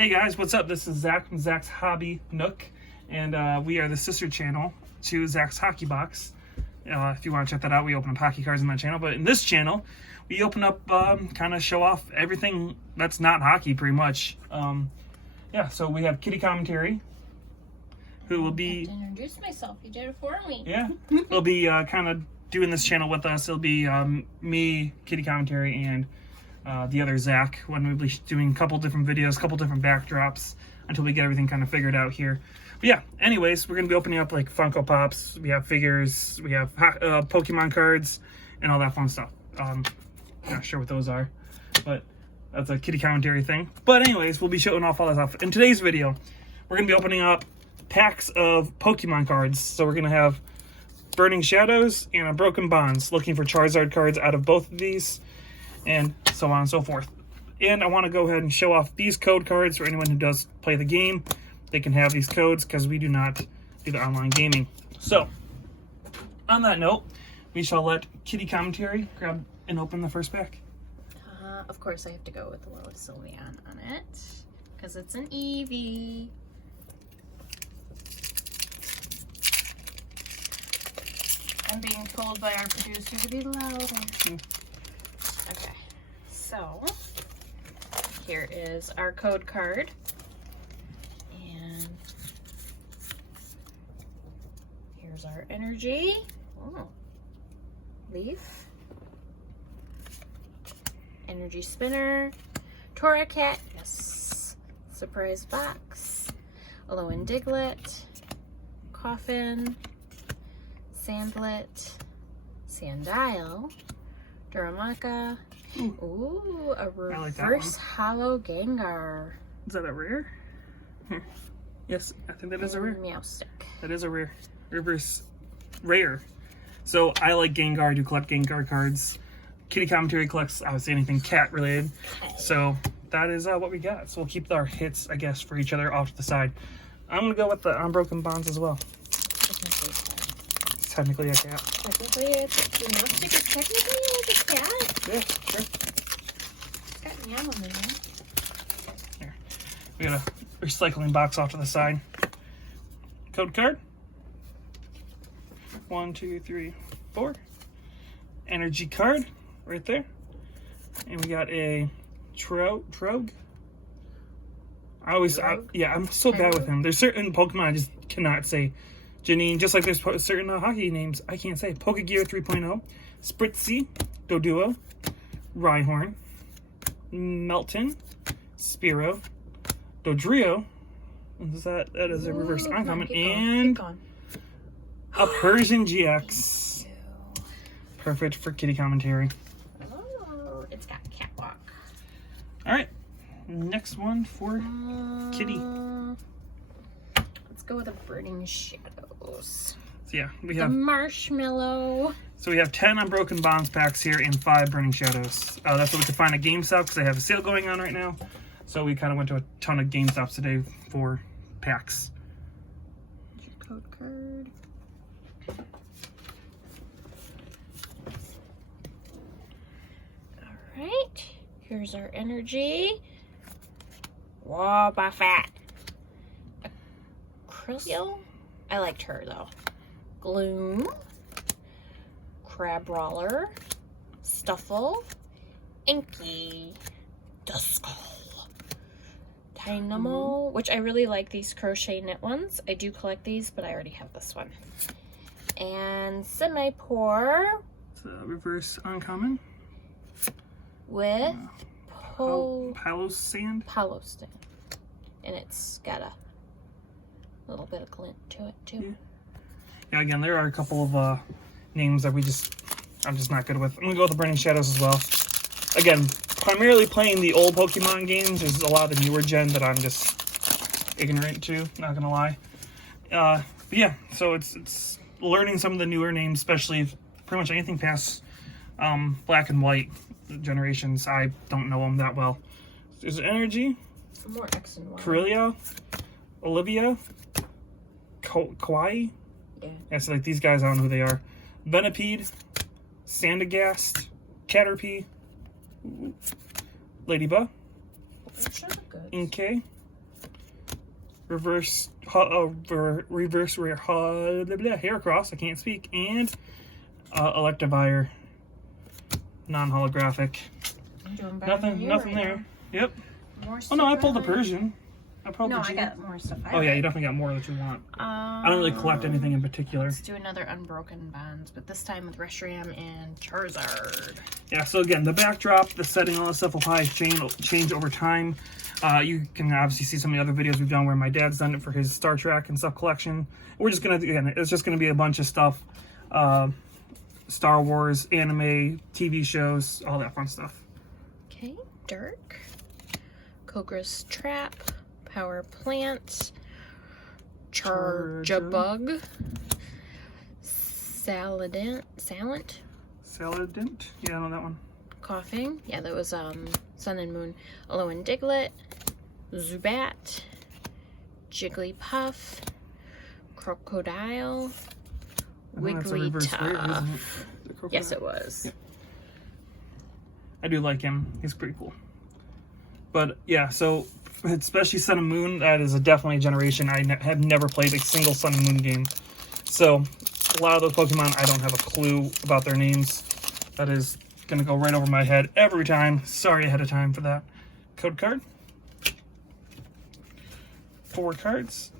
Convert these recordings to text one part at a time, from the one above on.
Hey guys, what's up? This is Zach from Zach's Hobby Nook, and we are the sister channel to Zach's Hockey Box. If you want to check that out, we open up hockey cards in that channel. But in this channel, we open up, kind of show off everything that's not hockey, pretty much. Yeah, so we have Kitty Commentary, who will be... I have to introduce myself. You did it for me. Yeah, will be kind of doing this channel with us. It'll be me, Kitty Commentary, and the other Zach, when we'll be doing a couple different videos, a couple different backdrops until we get everything kind of figured out here. But yeah, anyways, we're going to be opening up like Funko Pops, we have figures, we have Pokemon cards, and all that fun stuff. Not sure what those are, but that's a Kitty Commentary thing. But anyways, we'll be showing off all that stuff. In today's video, we're going to be opening up packs of Pokemon cards. So we're going to have Burning Shadows and Unbroken Bonds, looking for Charizard cards out of both of these, and so on and so forth. And I want to go ahead and show off these code cards for anyone who does play the game. They can have these codes because we do not do the online gaming. So, on that note, we shall let Kitty Commentary grab and open the first pack. Of course, I have to go with the lowest Sylveon on it because it's an Eevee. I'm being told by our producer to be louder. Okay, so here is our code card. And here's our energy. Oh, leaf. Energy spinner. Torracat. Yes. Surprise box. Alolan Diglett. Coffin. Sandlet. Sandile. Duramaka. Ooh, a reverse hollow Gengar. Is that a rare? Here. Yes, I think that is a rare. Meowstic. That is a rare. Reverse rare. So I like Gengar. I do collect Gengar cards. Kitty Commentary collects, obviously, anything cat related. Okay. So that is what we got. So we'll keep our hits, I guess, for each other off to the side. I'm going to go with the Unbroken Bonds as well. It's technically a cat. Technically, it's Meowstic is technically like a cat. Yeah, sure. It's got meow in there. Here. We got a recycling box off to the side. Code card. 1, 2, 3, 4. Energy card right there. And we got a Trogue. I'm so bad with him. There's certain Pokemon I just cannot say. Janine, just like there's certain hockey names I can't say. Pokegear 3.0, Spritzy, Doduo, Rhyhorn, Melton, Spearow, Dodrio. That is a reverse uncommon, and a Persian GX. Perfect for Kitty Commentary. Oh, it's got catwalk. All right, next one for Kitty. Let's go with a Burning Shadows. So yeah, we The have marshmallow. So we have 10 Unbroken Bonds packs here and 5 Burning Shadows. That's what we could find at GameStop because they have a sale going on right now. So we kind of went to a ton of GameStops today for packs. Your code card. Alright, here's our energy. Whoa, Buffett. Crystal? I liked her though. Gloom. Crabrawler. Stuffle. Inky. Duskull. Dynamo, which I really like these crochet knit ones. I do collect these, but I already have this one. And Semi-Pour. It's a reverse uncommon. With Palos Sand. And it's got a little bit of glint to it too. Yeah, again, there are a couple of names that I'm just not good with. I'm gonna go with the Burning Shadows as well. Again, primarily playing the old Pokemon games. There's a lot of the newer gen that I'm just ignorant to, not gonna lie. But yeah, so it's learning some of the newer names, especially pretty much anything past Black and White generations. I don't know them that well. There's Energy, More X and Y. Corellia, Olivia, Kawaii. Yeah, so like these guys, I don't know who they are. Venipede, Sandagast, Caterpie, Ladybug, Inkay, reverse rare Heracross, I can't speak, and Electivire, non-holographic. I'm doing better than Nothing you there. right Yep. now. More Oh no, I pulled the stuff. Persian. I pulled No, the I G. got more stuff. Oh yeah, you definitely got more that you want. I don't really collect anything in particular. Let's do another Unbroken Bonds, but this time with Reshiram and Charizard. Yeah, so again, the backdrop, the setting, all that stuff will probably change over time. You can obviously see some of the other videos we've done where my dad's done it for his Star Trek and stuff collection. We're just gonna, again, it's just gonna be a bunch of stuff. Star Wars, anime, TV shows, all that fun stuff. Okay, Dirk. Kogra's Trap. Power Plant. Charjabug. Saladent. Yeah, I know that one. Coughing. Yeah, that was Sun and Moon. Alolan Diglett. Zubat. Jigglypuff. Crocodile. Wigglytuff. Yes, it was. Yeah. I do like him. He's pretty cool. But yeah, so especially Sun and Moon, that is definitely a generation. I have never played a single Sun and Moon game. So a lot of those Pokemon, I don't have a clue about their names. That is going to go right over my head every time. Sorry ahead of time for that. Code card. 4 cards.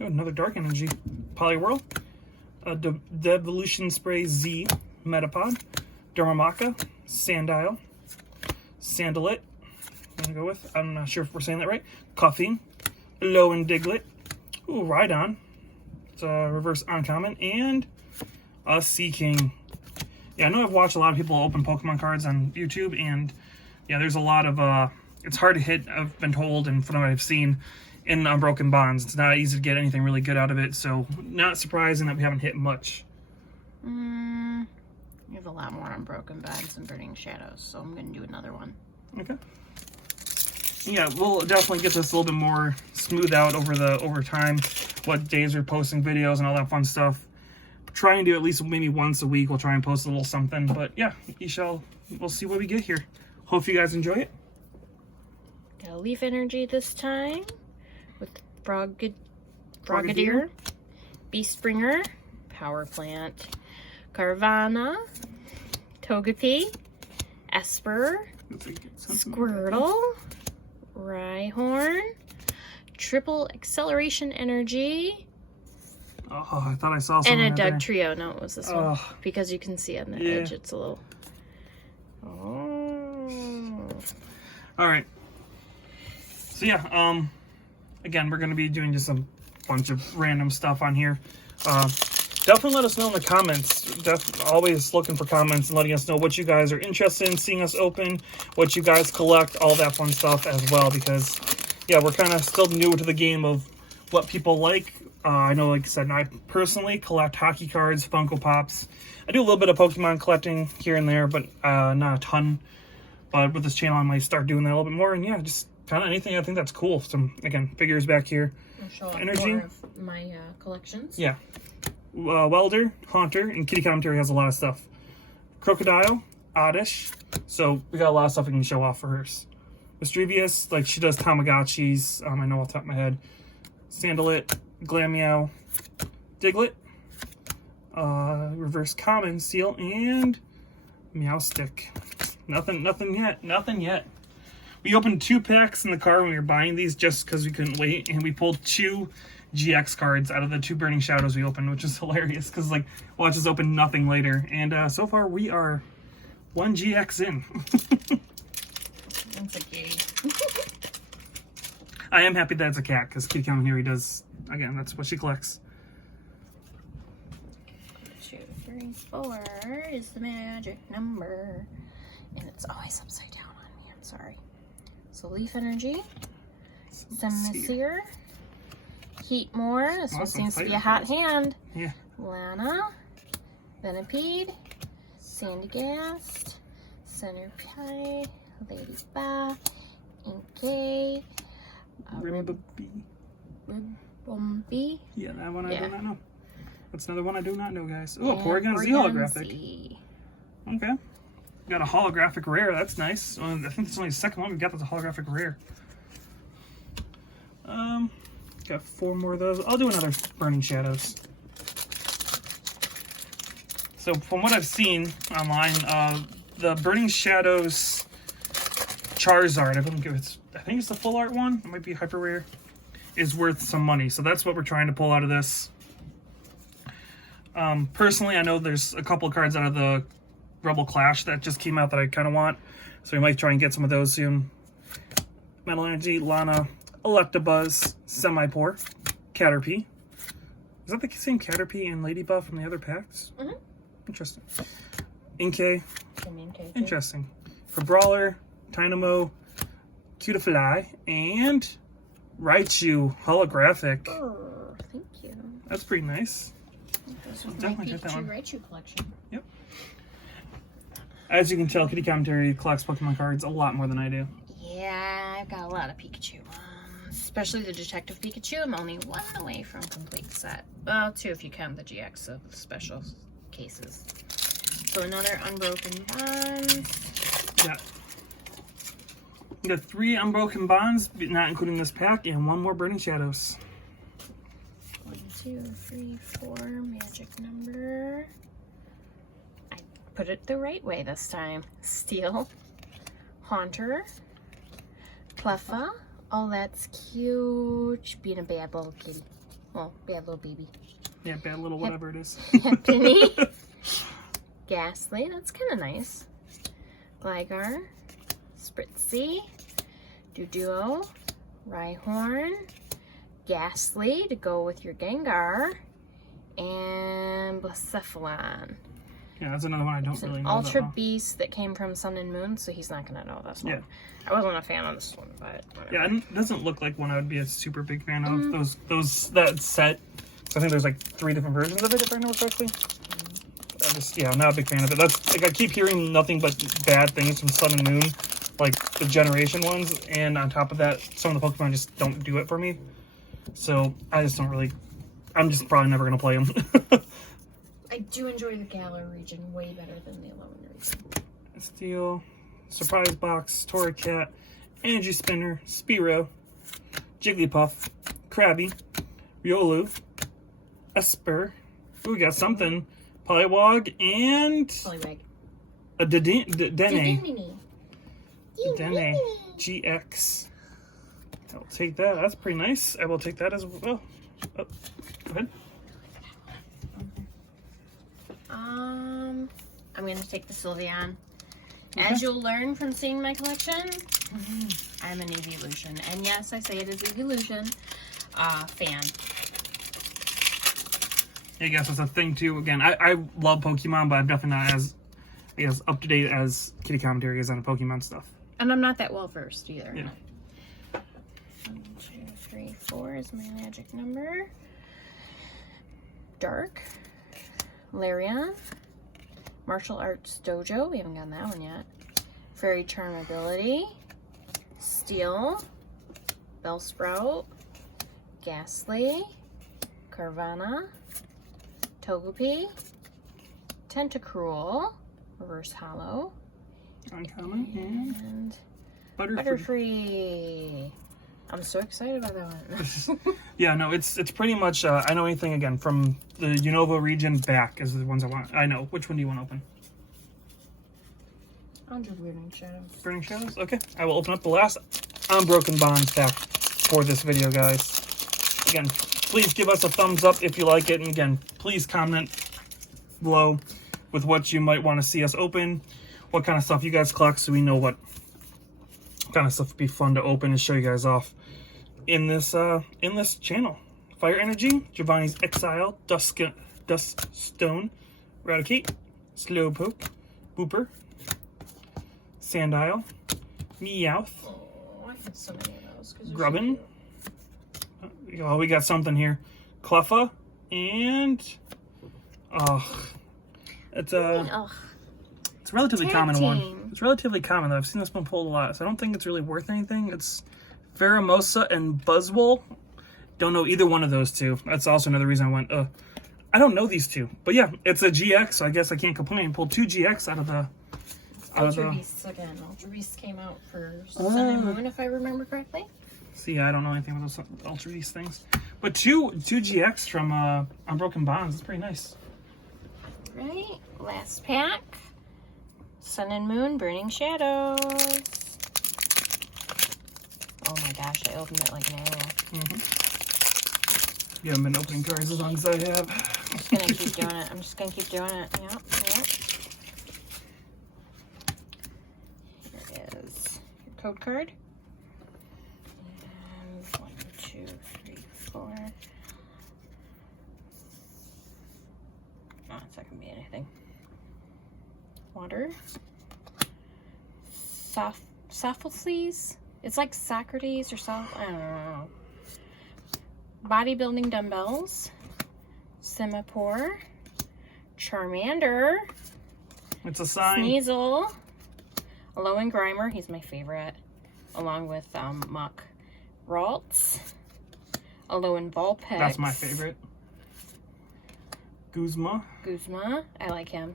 Oh, another Dark Energy. Poliwhirl. Devolution Spray Z. Metapod. Darumaka. Sandile. Sandalit. I'm gonna go with. I'm not sure if we're saying that right. Coughing. Alolan Diglett. Ooh, Rhydon. It's a reverse uncommon. And a Seaking. Yeah, I know I've watched a lot of people open Pokemon cards on YouTube, and yeah, there's a lot of it's hard to hit, I've been told, and from what I've seen in Unbroken Bonds, it's not easy to get anything really good out of it, so not surprising that we haven't hit much. You have a lot more Unbroken Bonds and Burning Shadows, so I'm going to do another one. Okay. Yeah, we'll definitely get this a little bit more smooth out over time, what days we're posting videos and all that fun stuff. Try and do at least maybe once a week. We'll try and post a little something, but yeah, we'll see what we get here. Hope you guys enjoy it. Got a Leaf Energy this time with Frogadier, Beastbringer, Power Plant, Carvana, Togepi, Esper, Squirtle, Rhyhorn, Triple Acceleration Energy, oh, I thought I saw something. and a there. Dugtrio. No, it was this one. Because you can see on the edge, it's a little... Alright. So yeah, again, we're going to be doing just a bunch of random stuff on here. Definitely let us know in the comments. Always looking for comments and letting us know what you guys are interested in seeing us open, what you guys collect, all that fun stuff as well, because yeah, we're kind of still new to the game of what people like. I know, like I said, I personally collect hockey cards, Funko Pops. I do a little bit of Pokemon collecting here and there, but not a ton. But with this channel, I might start doing that a little bit more. And yeah, just kind of anything I think that's cool. Some, again, figures back here. I'll show off Energy. more of my collections. Yeah. Welder, Haunter, and Kitty Commentary has a lot of stuff. Crocodile, Oddish. So we got a lot of stuff we can show off for hers. Mischievous, like she does Tamagotchis. I know off the top of my head. Sandalit, Glameow, Diglett, Reverse Common, Seal, and Meowstick. Nothing yet. We opened 2 packs in the car when we were buying these just because we couldn't wait, and we pulled 2 GX cards out of the 2 Burning Shadows we opened, which is hilarious because, like, watch us open nothing later. And so far we are 1 GX in. That's a gay. I am happy that it's a cat because Kitty Commentary does, again, that's what she collects. 2, 3, 4 is the magic number. And it's always upside down on me, I'm sorry. So Leaf Energy, Semisear, Heatmore, this one seems to be a hot hand. Yeah. Lana, Venipede, Sandygast, Centipede, Ladybug, Inkay, Ribombee. Yeah, that one I do not know. That's another one I do not know, guys. Oh, Porygon Z holographic. Okay. Got a holographic rare. That's nice. I think it's only the second one we got that's a holographic rare. Got 4 more of those. I'll do another Burning Shadows. So from what I've seen online, the Burning Shadows Charizard, I think it's the full art one. It might be hyper rare. Is worth some money. So that's what we're trying to pull out of this. Personally, I know there's a couple of cards out of the Rebel Clash that just came out that I kind of want. So we might try and get some of those soon. Metal Energy, Lana, Electabuzz, Semi-Poor, Caterpie. Is that the same Caterpie and Ladybug from the other packs? Mm-hmm. Interesting. Inkay. Interesting. For Brawler, Dynamo, Cutiefly, and Raichu holographic. Oh, thank you. That's pretty nice. This was Definitely my get that one. Raichu collection. Yep. As you can tell, Kitty Commentary collects Pokemon cards a lot more than I do. Yeah, I've got a lot of Pikachu. Especially the Detective Pikachu. I'm only 1 away from complete set. Well, 2 if you count the GX of special cases. So another Unbroken Bonds. Yeah. We got 3 Unbroken Bonds, not including this pack, and 1 more Burning Shadows. 1, 2, 3, 4. Magic number. I put it the right way this time. Steel. Haunter. Cleffa. Oh, that's cute. Being a bad little kitty. Well, bad little baby. Yeah, bad little whatever it is. Penny. Ghastly. That's kind of nice. Gligar. Spritzy. Duduo. Rhyhorn. Ghastly to go with your Gengar. And Blacephalon. Yeah, that's another one I don't It's really an know Ultra that well. Beast that came from Sun and Moon, so he's not going to know this one. Yeah. I wasn't a fan of this one, but whatever. Yeah, it doesn't look like one I would be a super big fan of. That set. So I think there's like 3 different versions of it, if I remember correctly. I'm not a big fan of it. That's like I keep hearing nothing but bad things from Sun and Moon, like the generation ones, and on top of that, some of the Pokemon just don't do it for me. So I just don't really. I'm just probably never gonna play them. I do enjoy the Galar region way better than the Alolan region. Steel, Surprise Box, Torracat, Energy Spinner, Spearow, Jigglypuff, Krabby, Riolu, Esper. Ooh, we got something. Poliwag and Poliwag. a Dene. Dedenne. Dene GX. I'll take that. That's pretty nice. I will take that as well. Oh, go ahead. I'm going to take the Sylveon. As you'll learn from seeing my collection, I'm an Evolution. And yes, I say it is Evolution fan. I guess that's a thing too. Again, I love Pokemon, but I'm definitely not as, I guess, up to date as Kitty Commentary is on the Pokemon stuff. And I'm not that well versed either. Yeah. 1, 2, 3, 4 is my magic number. Dark. Larian. Martial Arts Dojo. We haven't gotten that one yet. Fairy Charm Ability. Steel. Bellsprout. Ghastly. Carvanha. Togepi. Tentacruel. Reverse Hollow. Uncommon and Butterfree. Butterfree. I'm so excited about that one. Yeah, no, it's pretty much, I know anything, again, from the Unova region back is the ones I want. I know. Which one do you want to open? I'll do Burning Shadows. Burning Shadows? Okay. I will open up the last Unbroken Bonds pack for this video, guys. Again, please give us a thumbs up if you like it. And again, please comment below with what you might want to see us open, what kind of stuff you guys collect, so we know what kind of stuff would be fun to open and show you guys off in this channel. Fire Energy, Giovanni's Exile, Duststone, Raticate, Slowpoke, Booper, Sandile, Meowth, Oh, I have so many of those. Grubbin. Oh, we got something here. Cleffa and it's a relatively common one. It's relatively common though. I've seen this one pulled a lot, so I don't think it's really worth anything. It's Pheromosa and Buzzwole. Don't know either one of those two. That's also another reason I went, I don't know these two. But yeah, it's a GX, so I guess I can't complain. Pulled 2 GX out of the Ultra Beasts again. Ultra Beasts came out for Sun and Moon, if I remember correctly. See, I don't know anything about those Ultra Beast things. But two GX from Unbroken Bonds. It's pretty nice. Right, last pack. Sun and Moon, Burning Shadows. Oh my gosh, I opened it like an arrow. Mm-hmm. You haven't been opening cards as long as I have. I'm just gonna keep doing it. I'm just gonna keep doing it. Yep, yep. Here is your code card. And 1, 2, 3, 4. No, it's not gonna be anything. Water. Sophocles. It's like Socrates or I don't know. Bodybuilding dumbbells. Semaphore. Charmander. It's a sign. Sneasel. Alolan Grimer. He's my favorite. Along with Muck. Ralts. Alolan Vulpix. That's my favorite. Guzma. Guzma. I like him.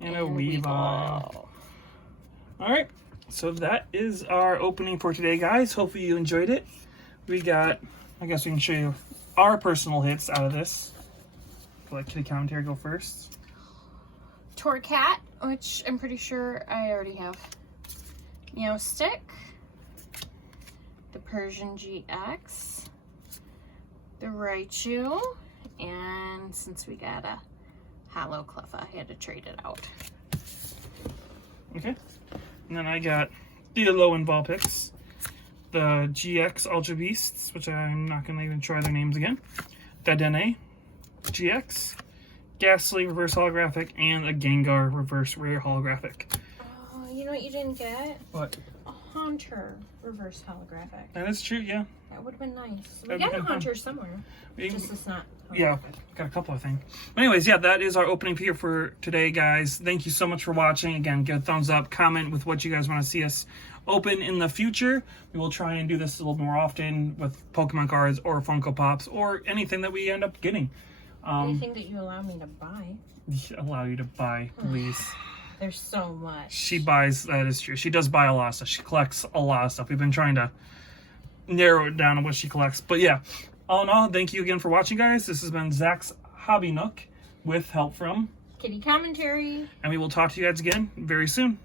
And a Weavile. Alright, so that is our opening for today, guys. Hopefully you enjoyed it. We got, I guess we can show you our personal hits out of this. Let Kitty Commentary go first. Torcat, which I'm pretty sure I already have. Meowstick. The Persian GX. The Raichu. And since we got a Hollow Cleffa, I had to trade it out. Okay. And then I got the Alolan Vulpix, the GX Ultra Beasts, which I'm not going to even try their names again, Dedenne GX, Ghastly Reverse Holographic, and a Gengar Reverse Rare Holographic. Oh, you know what you didn't get? What? A Haunter Reverse Holographic. That is true, yeah. That would have been nice. We That'd got be a fun. Haunter somewhere. Just it's not. Yeah, got a couple of things. Anyways, yeah, that is our opening here for today, guys. Thank you so much for watching. Again, give a thumbs up, comment with what you guys want to see us open in the future. We will try and do this a little more often with Pokemon cards or Funko Pops or anything that we end up getting. Anything that you allow me to buy. Allow you to buy, please. There's so much. She buys, that is true. She does buy a lot of stuff. She collects a lot of stuff. We've been trying to narrow it down on what she collects. But yeah, all in all, thank you again for watching, guys. This has been Zach's Hobby Nook with help from Kitty Commentary. And we will talk to you guys again very soon.